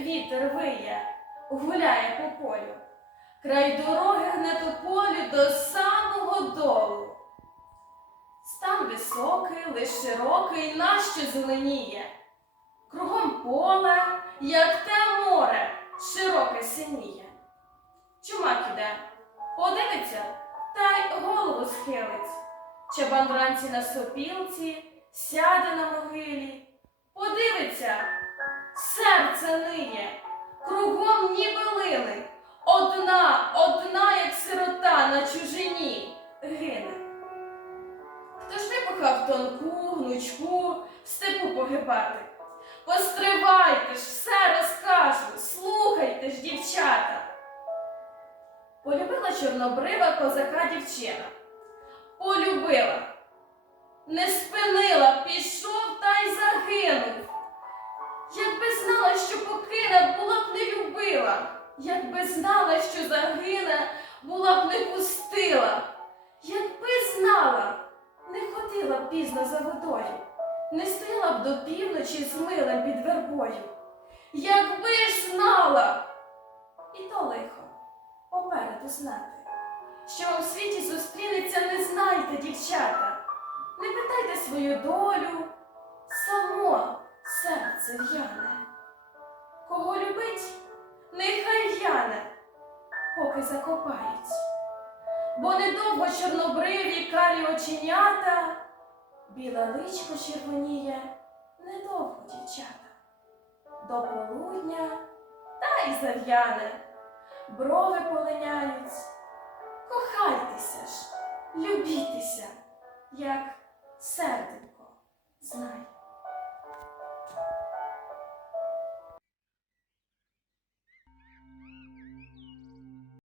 вітер виє, гуляє по полю. Край дороги гне тополю до самого долу. Стан високий, лиш широкий, нащо зеленіє. Кругом поле, як те море, широке синіє. Чумак іде, подивиться, та й голову схилить. Чабан вранці на сопілці, сяде на могилі, подивиться, серце ниє, кругом ніби лили. Одна, одна, як сирота на чужині, гине. Хто ж випахав тонку, гнучку, в степу погибати? Постривайте ж, все розкажу, слухайте ж, дівчата. Полюбила чорнобрива козака дівчина. Полюбила, не спинила, пішов та й загинув. Якби знала, що покине, була б не любила. Якби знала, що загине, була б не пустила. Якби знала, не ходила б пізно за водою, не стояла б до півночі з милем під вербою. Якби ж знала, і то лихо попереду знати, що вам в світі зустрінеться, не знайте, дівчата. Не питайте свою долю, само серце в'яне. Поки закопають. Бо недовго чорнобриві карі оченята, біла личко червоніє, недовго, дівчата. До полудня та й зав'яне, брови полиняють. Кохайтеся ж, любітеся, як серденько знай.